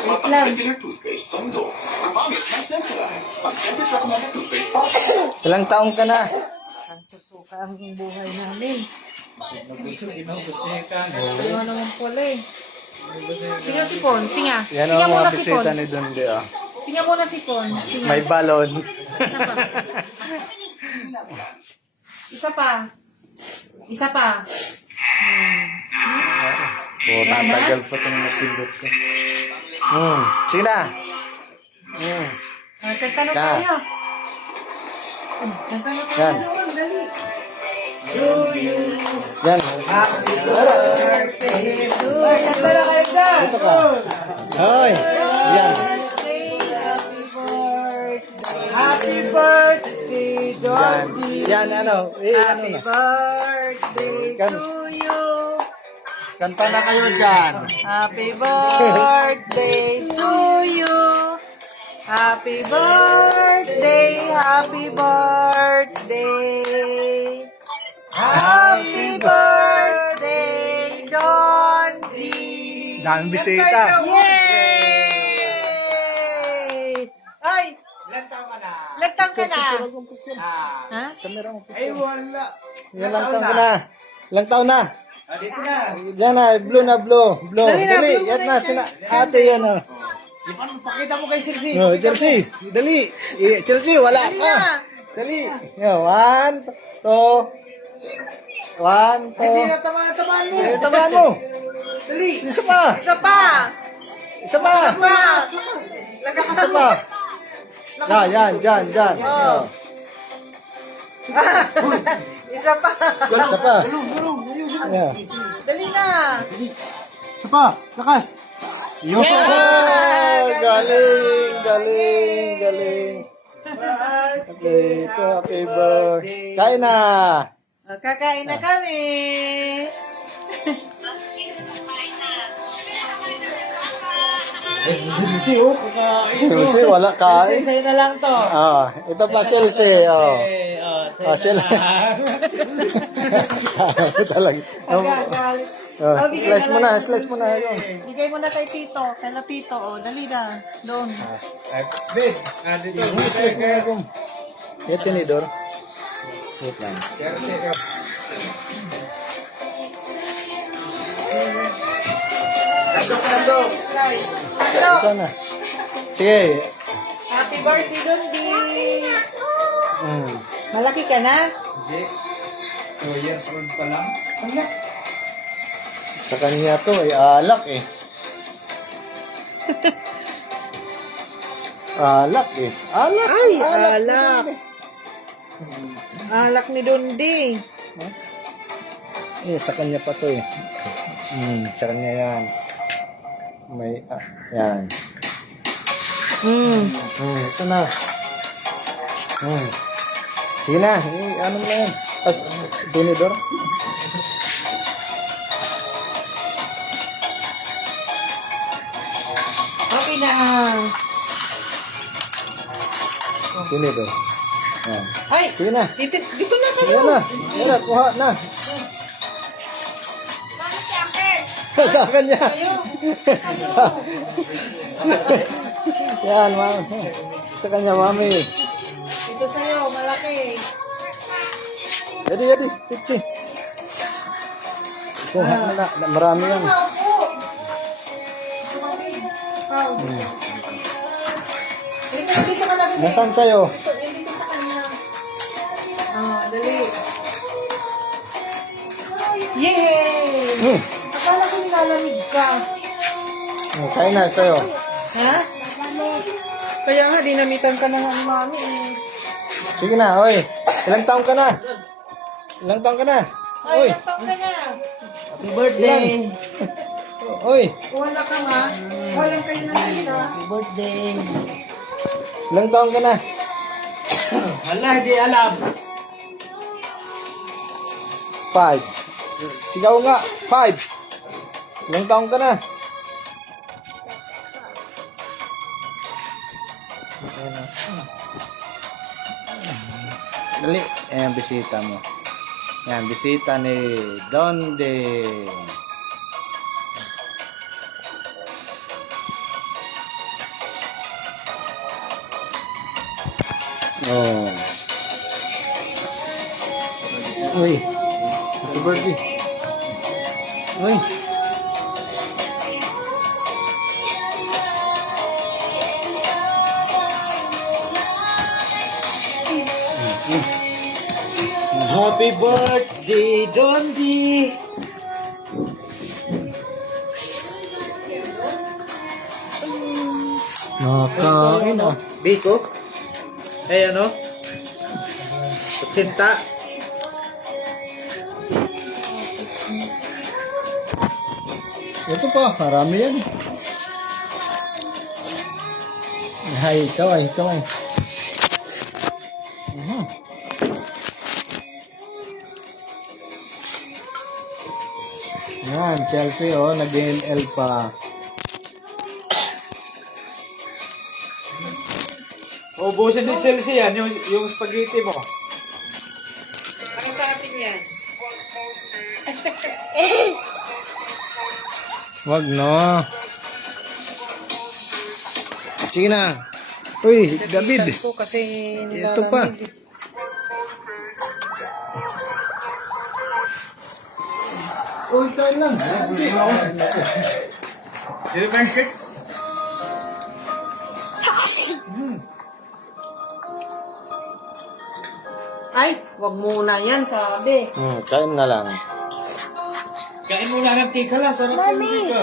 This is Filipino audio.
Sa mga regular toothpaste sa mundo. Gumamit ng Sensodyne. Ang dentist recommended toothpaste pasta. Ilang taong ka na? Ang susuka ang buhay namin. Ginabusika. Ayaw naman pala eh. Singa si Pon, singa. Yan Singa ang muna mga si Pon. bisita ni Dundi. Oh. Singa muna si Pon. Singa. May balon. Isa pa. Isa pa. Oh, tatagal pa itong nasindot ko. Sige na. Kanta na Ka. tayo. Kanta na tayo. Yan. Dali. Yan. Kanta na kayo dyan. Dito ka. Hoy. Yan. Happy birthday, Yan. Dorothy. Yan, ano. Ano Happy na. birthday Kan- to you. Kanta na kayo dyan. Happy birthday to you. Happy birthday, happy birthday. Happy birthday, Don D. Daming bisita. Yay! Ay! Ilang taon ka na? Ha? Kamera mo. Ay, wala. Ilang taon ka na? Ilang taon na? Dito na. Yan na, blue na blue. Blue. Dali na, Dali, blue yan muna, na sila. Ate yan oh. Di ba, pakita mo kay Sirsi. Oh, Chelsea, dali. Chelsea, wala Dali pa. na. Dali. Yo, 1, 2. 1, 2. Hindi na tamaan mo. Tamaan mo. Dali. Isa pa. Isa pa! Isa pa. Isa pa. Yan. Oh. Isa pa. Isa pa. Yeah. Dali na. Isa pa. Lakas. Yo! Galing. Okay, ito, happy birthday. Kain na. Kakain na kami. Sirsi, oh. Chelsea, wala kain. Sa'yo na lang to. Ito pa Chelsea. Sa'yo Sila. Talaga. Galit. Slice mo na. Yun. Bigay mo na kay Tito. Kay na Tito. Oh, dali na. Doon. Babe, dito. Slice mo na kung. Ito ni Dor. Wait lang. Slice. Ito na. Sige. Happy birthday, Dundi. Mm. Malaki ka na? Hindi. 2 years old pa lang. Ano? Sa kanya to ay alak eh. Alak eh. Alak. Ay, alak. Alak ni Dundi. Sa kanya pa to eh. Sa kanya yan. May, yan. Ito na. Sige na. Ano mo na yan? Donidor. Okay na. Donidor. Yan. Ay, Sige na. dito na kayo. Yan na. Yan na. Kuha na. Sa kanya. Kayo. Yan, ma'am. Sa kanya, mami. Ito sa'yo, malaki. Yadi. Pichi. Kuha mo na. Marami yan. Dito ka na rin. Nasaan sa'yo? Dito sa kanya. Dali. Yay! Akala ko nilalamig ka. Kain na sa'yo. Ha? Kaya nga, dinamitan ka na nga ng mami eh. Sige na, oy. Ilang taong ka na? Ilang taong ka na? Ay, Oy. natang ka na. Happy birthday. Oy. Wala ka ma. Walang kayo na dito. Happy birthday. Ilang taong ka na? Wala, hindi alam. 5. Sigaw nga. 5. Ilang taong ka na? Dali. Ayan, bisita mo. Ayan, bisita ni Donde. Oh. Uy. Happy birthday. Uy. Happy birthday, Dondi! Nakakain ah. Biko? Eh, ano? Kutsinta? Ito pa, marami yan. Ay, ikaw ay, ikaw ay. Yan, Chelsea oh, nag-ML pa. Ubusin din Chelsea yan, yung spaghetti mo. Ano sa atin yan? Wag no. Sige na. Uy, David. Ko kasi Ito pa. Uy, kain lang. Dito ka shirt? Ay, wag muna yan, sabi. Kain na lang. Kain mo lang ng tika lang, sarap yung tika.